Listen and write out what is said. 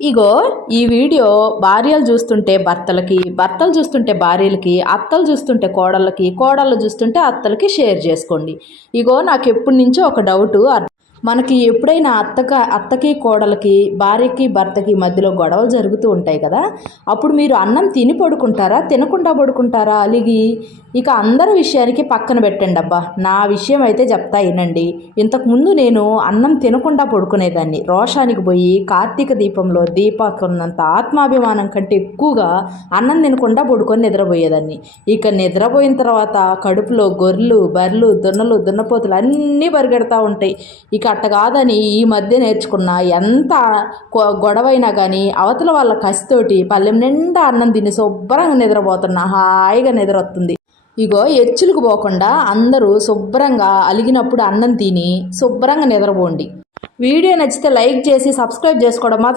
ఇగో ఈ వీడియో భార్యలు చూస్తుంటే భర్తలకి, భర్తలు చూస్తుంటే భార్యలకి, అత్తలు చూస్తుంటే కోడళ్ళకి, కోడళ్ళు చూస్తుంటే అత్తలకి షేర్ చేసుకోండి. ఇగో నాకు ఎప్పటి నుంచో ఒక డౌటు. మనకి ఎప్పుడైనా అత్తకి కోడలకి, భార్యకి భర్తకి మధ్యలో గొడవలు జరుగుతూ ఉంటాయి కదా. అప్పుడు మీరు అన్నం తిని పడుకుంటారా, తినకుండా పడుకుంటారా అలిగి? ఇక అందరి విషయానికి పక్కన పెట్టండి అబ్బా, నా విషయం అయితే చెప్తా వినండి. ఇంతకుముందు నేను అన్నం తినకుండా పడుకునేదాన్ని. రోషానికి పోయి కార్తీక దీపంలో దీపాకున్నంత ఆత్మాభిమానం కంటే ఎక్కువగా అన్నం తినకుండా పడుకొని నిద్రపోయేదాన్ని. ఇక నిద్రపోయిన తర్వాత కడుపులో గొర్రెలు, బర్రెలు, దున్నపోతులు అన్నీ పరిగెడతా ఉంటాయి. ఇక అట్ట కాదని ఈ మధ్య నేర్చుకున్న, ఎంత గొడవైనా కానీ అవతల వాళ్ళ కసితోటి పల్లెం నిండా అన్నం తిని శుభ్రంగా నిద్రపోతున్నా, హాయిగా నిద్ర వస్తుంది. ఇగో ఎచ్చులకు పోకుండా అందరూ శుభ్రంగా అలిగినప్పుడు అన్నం తిని శుభ్రంగా నిద్రపోండి. వీడియో నచ్చితే లైక్ చేసి సబ్స్క్రైబ్ చేసుకోవడం మాత్రం